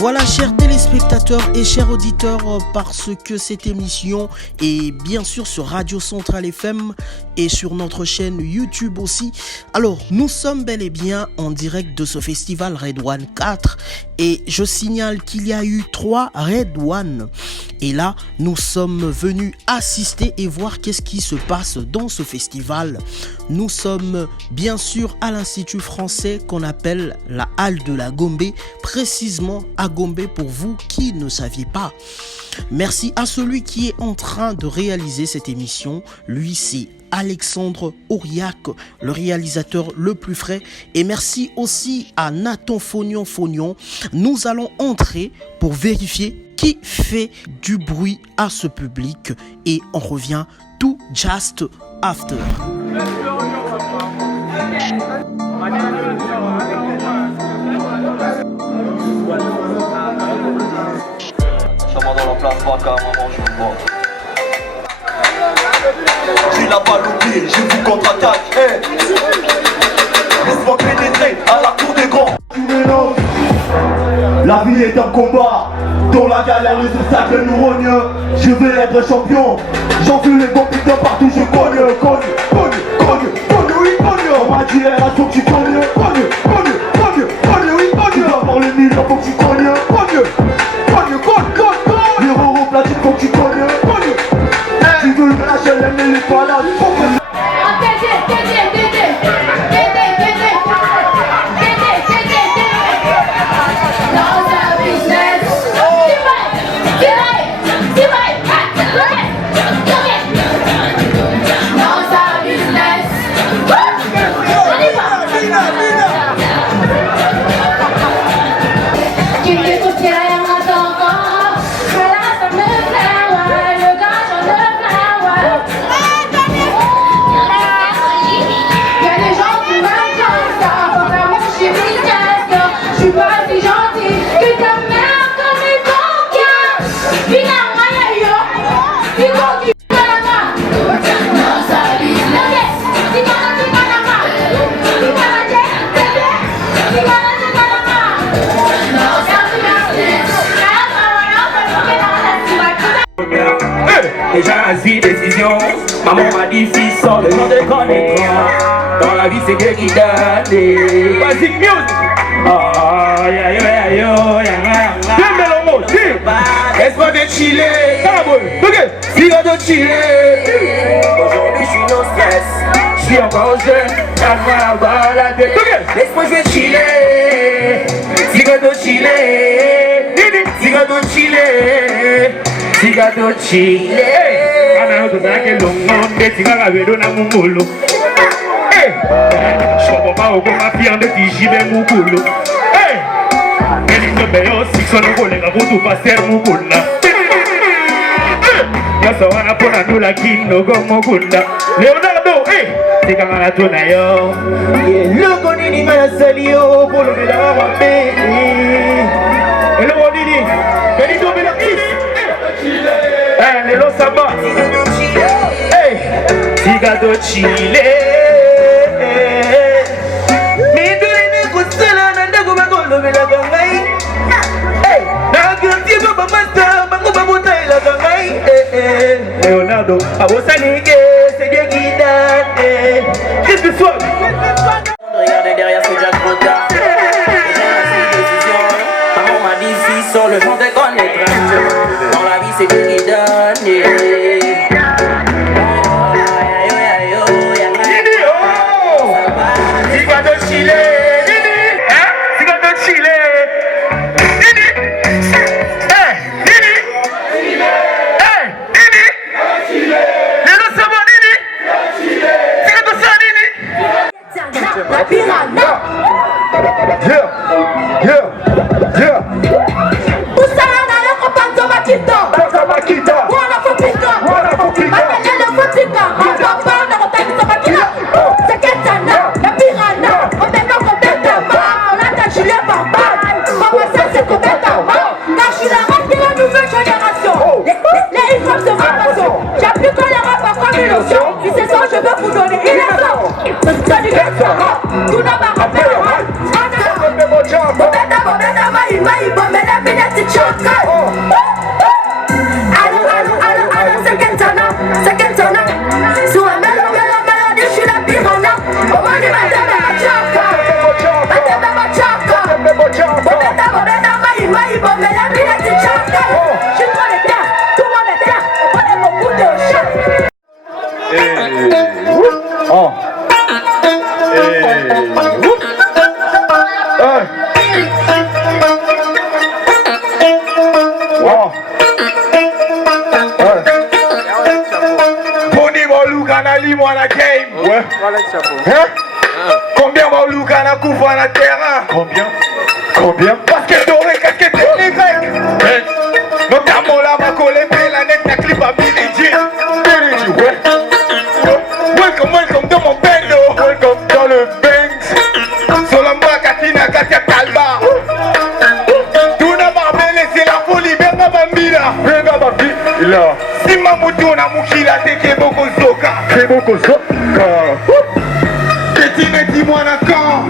Voilà, chers téléspectateurs et chers auditeurs, parce que cette émission est bien sûr sur Radio Centrale FM et sur notre chaîne YouTube aussi. Alors, nous sommes bel et bien en direct de ce festival Red One 4 et je signale qu'il y a eu 3 Red One. Et là, nous sommes venus assister et voir qu'est-ce qui se passe dans ce festival. Nous sommes bien sûr à l'Institut français qu'on appelle la Halle de la Gombe, précisément à Gombe pour vous qui ne saviez pas. Merci à celui qui est en train de réaliser cette émission. Lui, c'est Alexandre Auriac, le réalisateur le plus frais. Et merci aussi à Nathan Fognon. Nous allons entrer pour vérifier qui fait du bruit à ce public. Et on revient tout just after. Dans la place, pas qu'à maman, je vous vois. J'ai la balle au pied, je vous contre-attaque. Hey. Laisse-moi pénétrer à la cour des grands. La vie est un combat. Dans la galère, les obstacles nous rognent. Je vais être champion. J'enfuis les bons putains partout, je cogne. Oui, cogne. On m'a dit, là, faut que tu cognes. Oui, cogne. Tu dois avoir les mille, faut que tu cognes. Cogne. L'euro platine, faut que tu cognes. Tu veux le HLM, mais les pas là, faut que... Déjà assis décision, maman m'a dit fils sort le nom de connaître. Dans la vie c'est Dieu qui donne. Basic music. Laisse-moi de chiller. Siga de chiller. Aujourd'hui je suis no stress. Je suis encore jeune. Calme-moi avoir la tête. Laisse-moi de chiller. Siga de chiller. Siga de chiller. Siga do Chile. Ana to zake longonde siga vedo na mungulu. Shobo ba ogo mafia ndo tijibe mukulu. Elito beyo sikso no kolenga kutu passer mukula. Yasa wana pona nula kino go mukunda. Leonardo, siga ngana to na yo. Logo nini masalio polo mela wa be. Hello nini. Elito bela Lelo Samba. Siga do Chile. Midulini kusela na ndago bagolo bela gangai. Na kirti baba masta bango babuta ila gangai. Leonardo abosanike c'est Dieu qui donne. Qu'est-ce que soit? Regardez derrière c'est Jack Bota. Maman m'a dit fils sur le fond de connaître. Dans la vie c'est Dieu qui donne. La piranha. Yeah. Usana na kopanzo bakita. Wana kupika. Makelele kutika. Hapa na kutaki sabakila. Seketana, la piranha. Omeno kobeta ma. On a Julien Barba. Maman ça c'est kobeta ma. Car je suis la race de la nouvelle génération. Les hip-hop se façon. J'applique les rappeurs comme une option. Puis c'est ça je veux vous donner une leçon. C'est du tout n'a pas rappelé. Hein? Combien va au Louga na couvre na terrain? Combien? Parce que doré casquette technique. Notamment là ma collègue la net na clip à Billy ouais. Welcome dans mon bendo. Welcome dans le Benz. Solomba Katina Katia Kalba. Tout n'a pas c'est la folie. Benga Bambila. Si Mamoutou na Moukila teke boko zoka. Petit mwana quand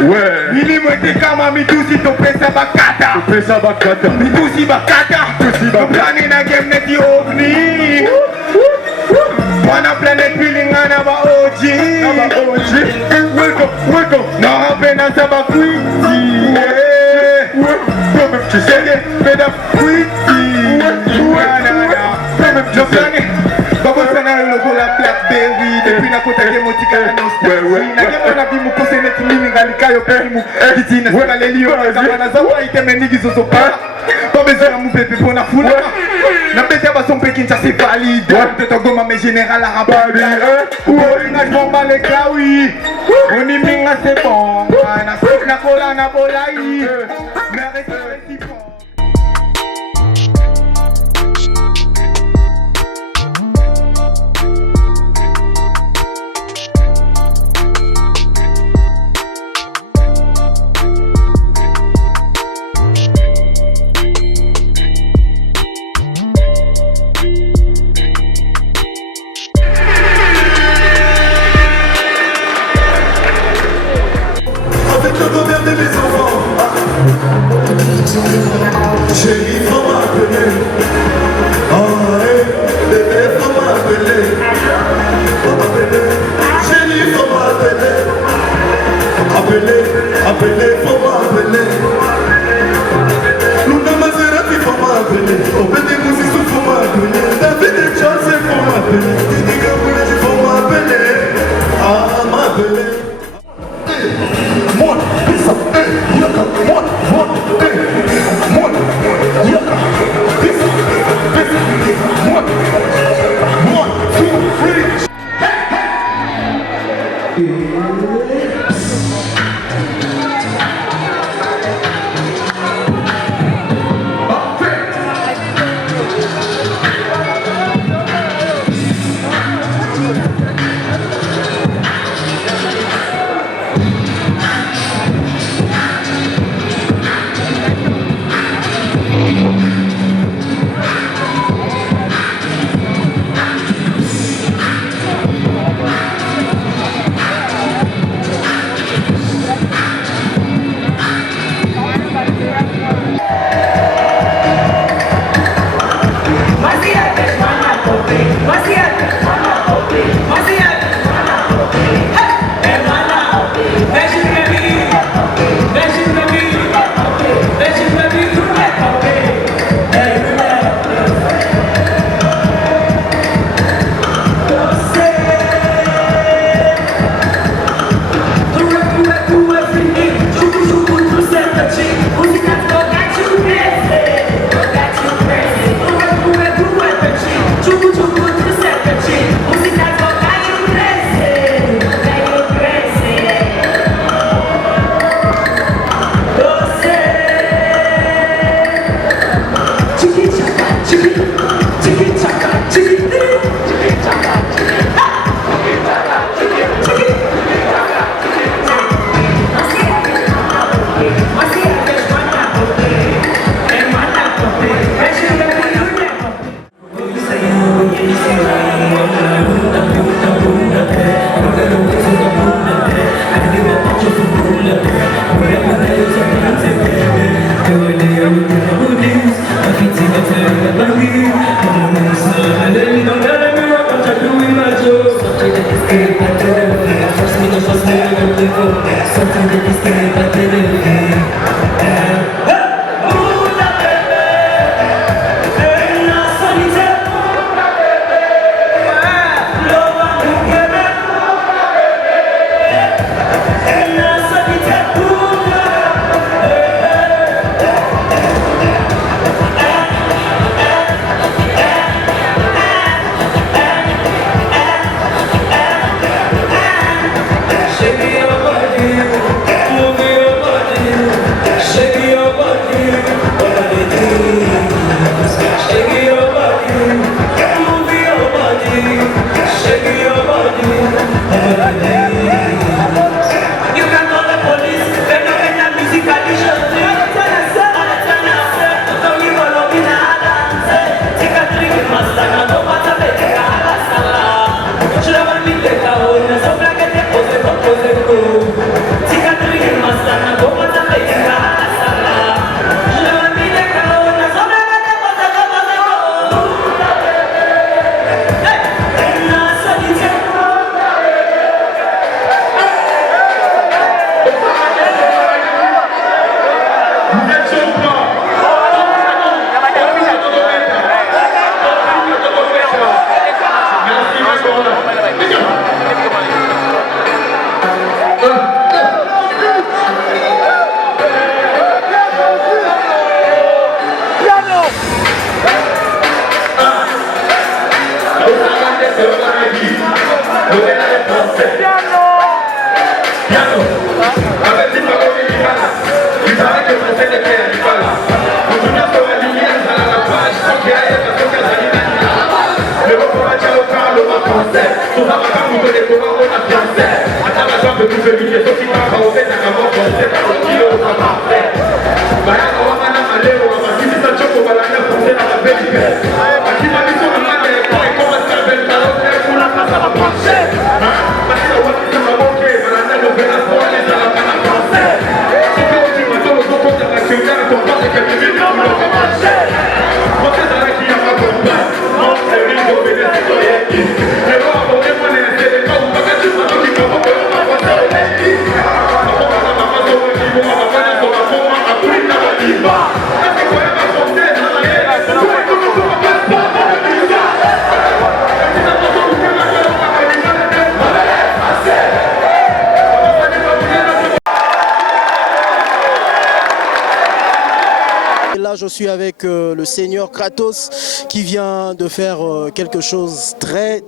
ouais. Mili mwete kama mitusi topesa bakata mitusi bakata Plani na game neti ovni Wana planet pilingana ba OG Welcome Na rappe na saba kwiti Chesege peda kwiti No plani Babo sana logo la Blackberry Depuis na kota ke motika na nostalgie Na ke mwana bimu kose neti mimi ngalikayo pimu Kitina sika lelio Zamana zawa iteme nigi zozo para Pas besoin à mon bébé pour la foule Na bête à son pékin ça c'est valide De ton gomme mais général à rababi Ou une je m'en les kawi On y minga c'est bon Na sik na kola na bolai Mais reste récipient Chérie, faut m'appeler. Oh, hey, bébé, faut m'appeler. Faut m'appeler. Chérie, faut m'appeler. Appeler, faut m'appeler. Luna Maserati, faut m'appeler. Oh, bébé, Moussissou, faut m'appeler. David et Chance, faut m'appeler. Didi Gaboulé, faut m'appeler. Ah, m'appeler. Moi, pissa, yaka, moi, yaka, pissa, moi, 1, 2, 3. Je suis avec le Seigneur Kratos qui vient de faire quelque chose très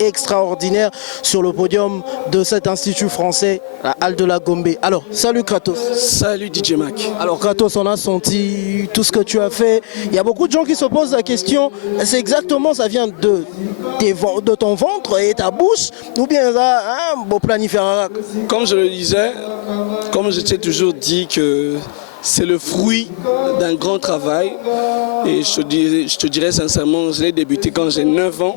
extraordinaire sur le podium de cet institut français, la Halle de la Gombe. Alors, salut Kratos. Salut DJ Mac. Alors Kratos, on a senti tout ce que tu as fait. Il y a beaucoup de gens qui se posent la question, c'est exactement, ça vient de ton ventre et ta bouche, ou bien ça, hein, bon planifier. Comme je le disais, comme je t'ai toujours dit que c'est le fruit d'un grand travail et je te dirais sincèrement, je l'ai débuté quand j'ai 9 ans.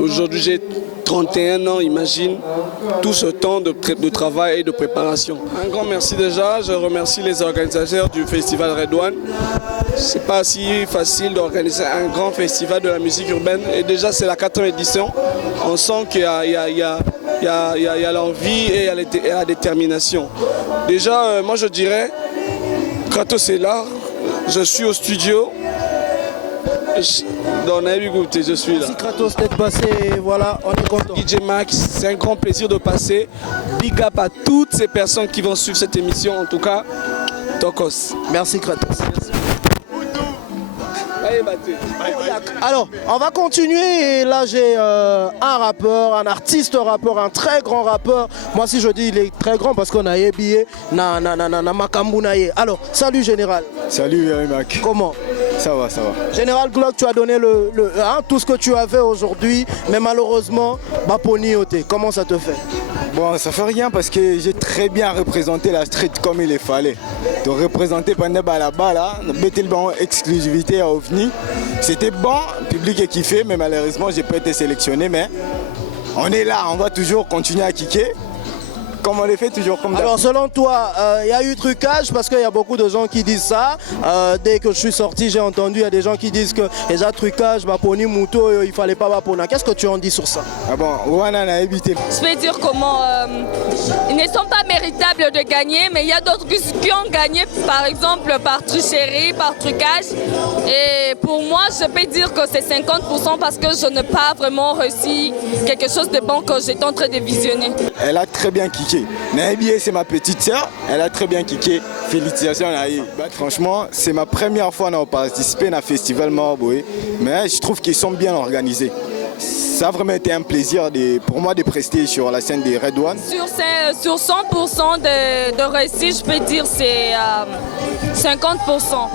Aujourd'hui j'ai 31 ans, imagine tout ce temps de travail et de préparation. Un grand merci déjà, je remercie les organisateurs du festival Red One. C'est pas si facile d'organiser un grand festival de la musique urbaine et déjà c'est la 4e édition. On sent qu'il y a l'envie et la détermination. Déjà, moi je dirais, Kratos est là, je suis au studio. On a eu goûté, je suis là. Si Kratos d'être passé, voilà, on est content. DJ Max, c'est un grand plaisir de passer. Big up à toutes ces personnes qui vont suivre cette émission, en tout cas, Tokos. Merci Kratos. Merci. Allez, battez. Alors, on va continuer et là j'ai un rappeur, un artiste rappeur, un très grand rappeur. Moi si je dis il est très grand parce qu'on a habillé na makambu na ye. Alors, salut Général. Salut Mac. Comment? Ça va, ça va. Général Glock, tu as donné tout ce que tu avais aujourd'hui, mais malheureusement, Baponi Oté, comment ça te fait? Bon, ça fait rien parce que j'ai très bien représenté la street comme il fallait. De représenter pendant là-bas, là, mettre le bon exclusivité à OVNI. C'était bon, le public est kiffé, mais malheureusement, j'ai pas été sélectionné. Mais on est là, on va toujours continuer à kicker. Comme on les fait toujours comme ça. Alors selon toi, il y a eu trucage parce qu'il y a beaucoup de gens qui disent ça. Dès que je suis sorti, j'ai entendu, il y a des gens qui disent que les trucage, Baponi, Mouto, il fallait pas Bapona. Qu'est-ce que tu en dis sur ça? Ah bon, Wana a évité. Je vais dire comment ils ne sont pas méritables de gagner, mais il y a d'autres qui ont gagné, par exemple par tricherie, par trucage. Et pour moi, je peux dire que c'est 50% parce que je n'ai pas vraiment réussi quelque chose de bon que j'étais en train de visionner. Elle a très bien kické. Naïbi, c'est ma petite sœur, elle a très bien kické. Félicitations Naïbi. Franchement, c'est ma première fois à participer à un festival Maroboé, mais je trouve qu'ils sont bien organisés. Ça a vraiment été un plaisir pour moi de prester sur la scène des Red One. Sur 100% de réussite, je peux dire c'est 50%.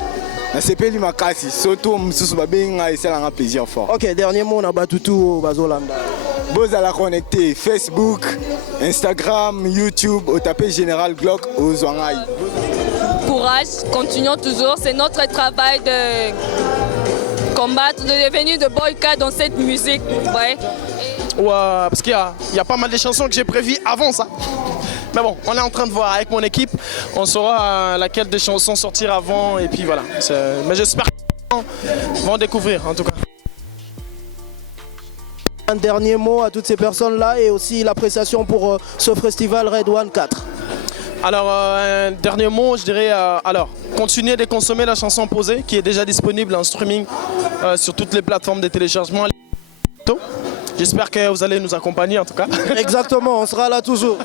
C'est pas lui makasi, surtout c'est un plaisir fort. Ok, dernier mot, on a battu tout Bazolanda. Vous allez connecter Facebook, Instagram, YouTube, au tapé Général Glock au Zwangai. Courage, continuons toujours, c'est notre travail de combattre, de devenir de boycott dans cette musique. Ouais. Ouais, parce qu'il y a pas mal de chansons que j'ai prévues avant ça. Mais bon, on est en train de voir avec mon équipe, on saura laquelle des chansons sortir avant et puis voilà. Mais j'espère qu'ils vont découvrir en tout cas. Un dernier mot à toutes ces personnes-là et aussi l'appréciation pour ce festival Red One 4. Alors, un dernier mot, je dirais, continuez de consommer la chanson Posée qui est déjà disponible en streaming sur toutes les plateformes de téléchargement. J'espère que vous allez nous accompagner en tout cas. Exactement, on sera là toujours.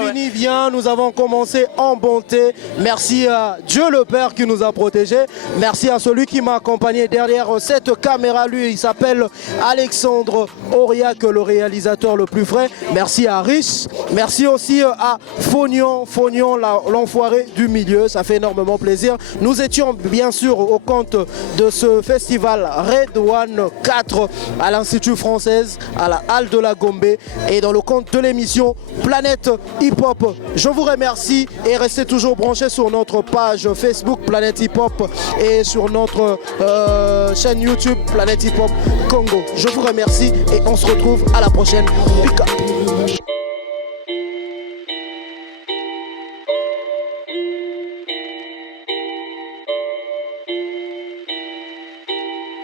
Fini bien, nous avons commencé en bonté. Merci à Dieu le Père qui nous a protégés. Merci à celui qui m'a accompagné derrière cette caméra. Lui, il s'appelle Alexandre Auriac, le réalisateur le plus frais. Merci à Rich. Merci aussi à Fognon, l'enfoiré du milieu. Ça fait énormément plaisir. Nous étions bien sûr au compte de ce festival Red One 4 à l'Institut française, à la Halle de la Gombe et dans le compte de l'émission Planète Hip Hop. Je vous remercie et restez toujours branchés sur notre page Facebook Planète Hip Hop et sur notre chaîne YouTube Planète Hip Hop Congo. Je vous remercie et on se retrouve à la prochaine. Pick up.